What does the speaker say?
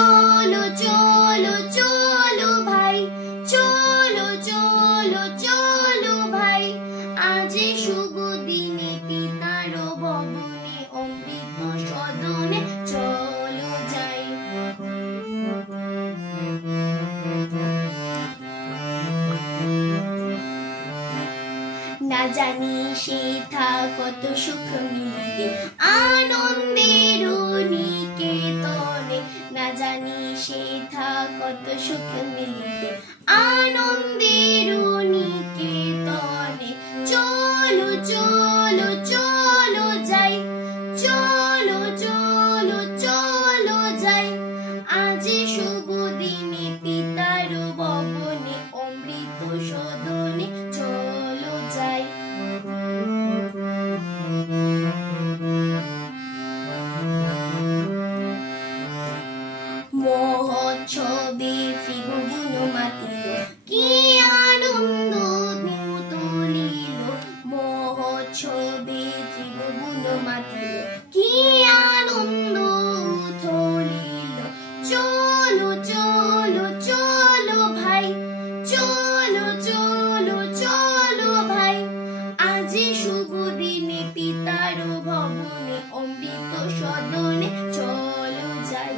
চলো চলো চলো ভাই, চলো চলো চলো ভাই, আজ শুভ দিনে পিতার ভবনে অমৃত সদনে চলো যাই। না জানি সেথা কত সুখ মিলবে আনন্দের নিকেতনে, না জানি সেথা কত সুখ মিলবে আনন্দের নিকেতনে। চলো চলো চলো যাই, চলো চলো চলো যাই, আজ শুভ দিনে পিতার ভবনে অমৃত সদনে চলো যাই। মহোৎসবে ত্রিভুবন মাতিল, কি আনন্দ তুলিল, মহোৎসবে ত্রিভুবন মাতিল, কি আনন্দ তুলিল। চলো চলো চলো ভাই, চলো চলো চলো ভাই, আজ শুভ দিনে পিতার ভবনে অমৃত সদনে চলো যাই।